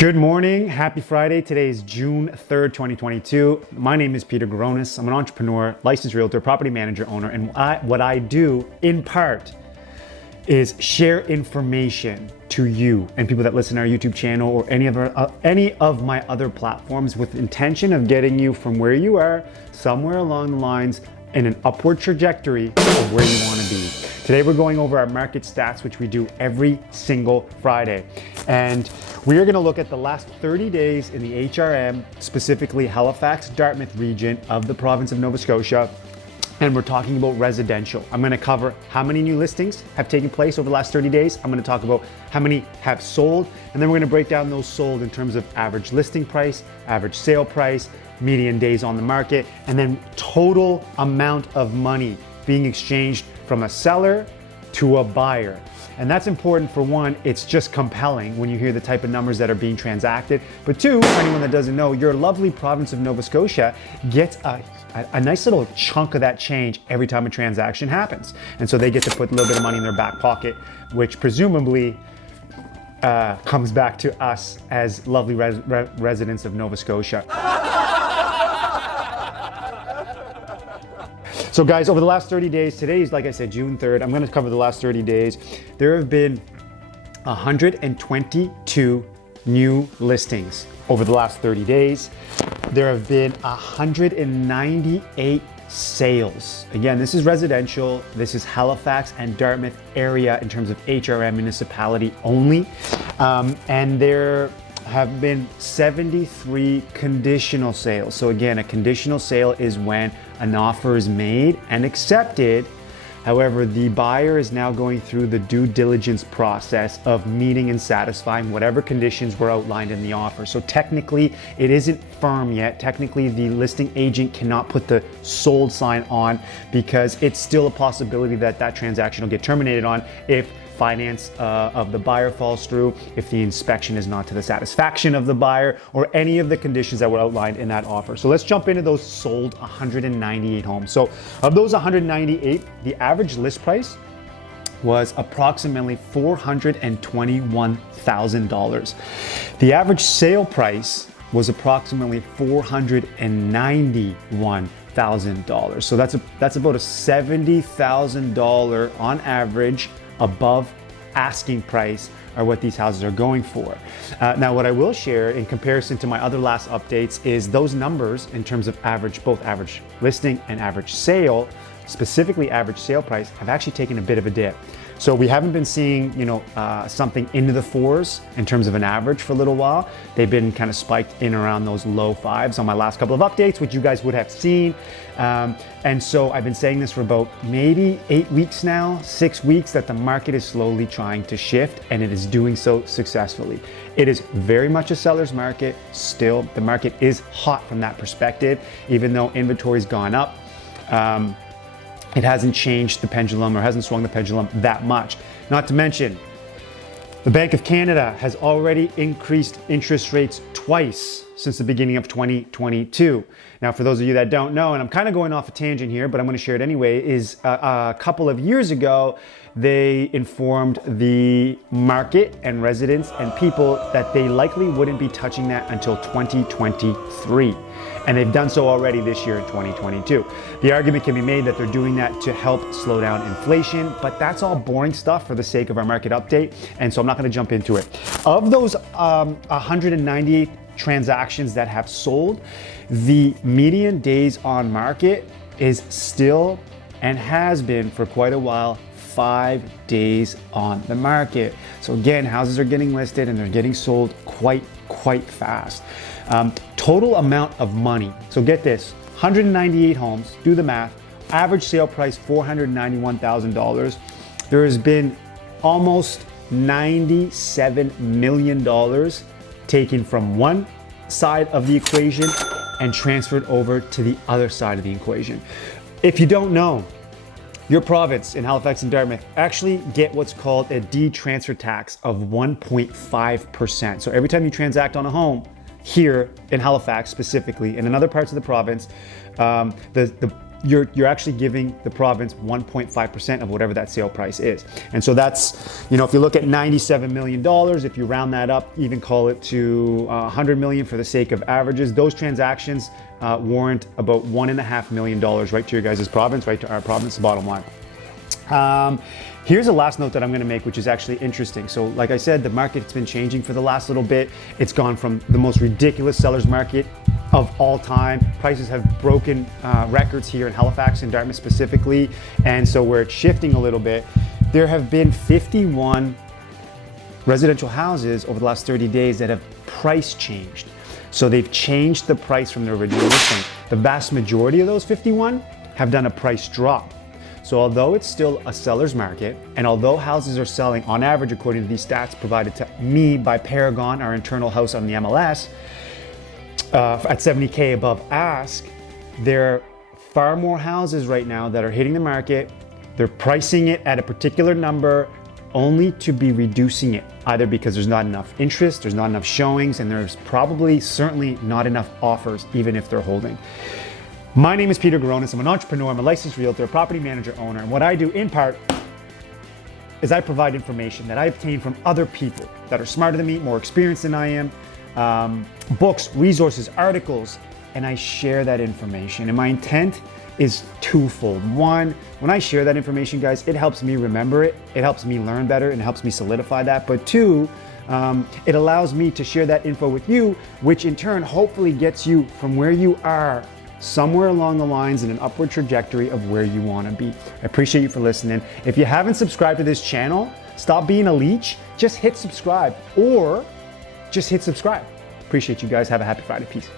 Good morning, happy Friday. Today is June 3rd, 2022. My name is Peter Gronis. I'm an entrepreneur, licensed realtor, property manager, owner, and what I do in part is share information to you and people that listen to our YouTube channel or any of my other platforms with intention of getting you from where you are somewhere along the lines in an upward trajectory of where you want to be. Today we're going over our market stats, which we do every single Friday. And we are going to look at the last 30 days in the HRM, specifically Halifax, Dartmouth region of the province of Nova Scotia. And we're talking about residential. I'm going to cover how many new listings have taken place over the last 30 days. I'm going to talk about how many have sold. And then we're going to break down those sold in terms of average listing price, average sale price, median days on the market, and then total amount of money being exchanged from a seller to a buyer. And that's important. For one, it's just compelling when you hear the type of numbers that are being transacted. But two, for anyone that doesn't know, your lovely province of Nova Scotia gets a nice little chunk of that change every time a transaction happens. And so they get to put a little bit of money in their back pocket, which presumably comes back to us as lovely residents of Nova Scotia. So guys, over the last 30 days, today is, like I said, June 3rd. I'm going to cover the last 30 days. There have been 122 new listings over the last 30 days. There have been 198 sales. Again, this is residential. This is Halifax and Dartmouth area in terms of HRM municipality only. And there have been 73 conditional sales. So again, a conditional sale is when an offer is made and accepted. However, the buyer is now going through the due diligence process of meeting and satisfying whatever conditions were outlined in the offer. So technically, it isn't firm yet. Technically, the listing agent cannot put the sold sign on because it's still a possibility that that transaction will get terminated on if finance of the buyer falls through, if the inspection is not to the satisfaction of the buyer, or any of the conditions that were outlined in that offer. So let's jump into those sold 198 homes. So of those 198, the average list price was approximately $421,000. The average sale price was approximately $491,000. So that's about a $70,000 on average above asking price are what these houses are going for. Now, what I will share in comparison to my other last updates is those numbers in terms of both average listing and average sale, specifically average sale price, have actually taken a bit of a dip. So we haven't been seeing, something into the fours in terms of an average for a little while. They've been kind of spiked in around those low fives on my last couple of updates, which you guys would have seen. And so I've been saying this for about maybe 8 weeks now, 6 weeks, that the market is slowly trying to shift, and it is doing so successfully. It is very much a seller's market still. The market is hot from that perspective, even though inventory's gone up. It hasn't changed the pendulum or hasn't swung the pendulum that much. Not to mention, the Bank of Canada has already increased interest rates twice since the beginning of 2022. Now, for those of you that don't know, and I'm kind of going off a tangent here, but I'm going to share it anyway, is a couple of years ago, they informed the market and residents and people that they likely wouldn't be touching that until 2023. And they've done so already this year in 2022. The argument can be made that they're doing that to help slow down inflation, but that's all boring stuff for the sake of our market update, and so I'm not going to jump into it. Of those 198 transactions that have sold, the median days on market is still, and has been for quite a while, 5 days on the market. So again, houses are getting listed and they're getting sold quite fast. Total amount of money. So get this, 198 homes, do the math, average sale price $491,000. There has been almost $97 million taken from one side of the equation and transferred over to the other side of the equation. If you don't know, your province in Halifax and Dartmouth actually get what's called a deed-transfer tax of 1.5%. So every time you transact on a home here in Halifax specifically, and in other parts of the province, the you're actually giving the province 1.5% of whatever that sale price is. And so that's, if you look at $97 million, if you round that up, even call it to 100 million for the sake of averages, those transactions warrant about $1.5 million right to your guys' province, right to our province, the bottom line. Here's a last note that I'm going to make, which is actually interesting. So like I said, the market's been changing for the last little bit. It's gone from the most ridiculous seller's market of all time. Prices have broken records here in Halifax and Dartmouth specifically. And so where it's shifting a little bit, there have been 51 residential houses over the last 30 days that have price changed. So they've changed the price from their original listing. The vast majority of those 51 have done a price drop. So although it's still a seller's market, and although houses are selling on average, according to these stats provided to me by Paragon, our internal house on the MLS, at 70K above ask, there are far more houses right now that are hitting the market. They're pricing it at a particular number only to be reducing it, either because there's not enough interest, there's not enough showings, and there's certainly not enough offers, even if they're holding. My name is Peter Garonis. I'm an entrepreneur. I'm a licensed realtor, property manager, owner. And what I do in part is I provide information that I obtain from other people that are smarter than me, more experienced than I am, books, resources, articles, and I share that information. And my intent is twofold. One, when I share that information, guys, it helps me remember it. It helps me learn better and helps me solidify that. But two, it allows me to share that info with you, which in turn hopefully gets you from where you are somewhere along the lines in an upward trajectory of where you want to be. I appreciate you for listening. If you haven't subscribed to this channel, stop being a leech. Just hit subscribe, or just hit subscribe. Appreciate you guys. Have a happy Friday. Peace.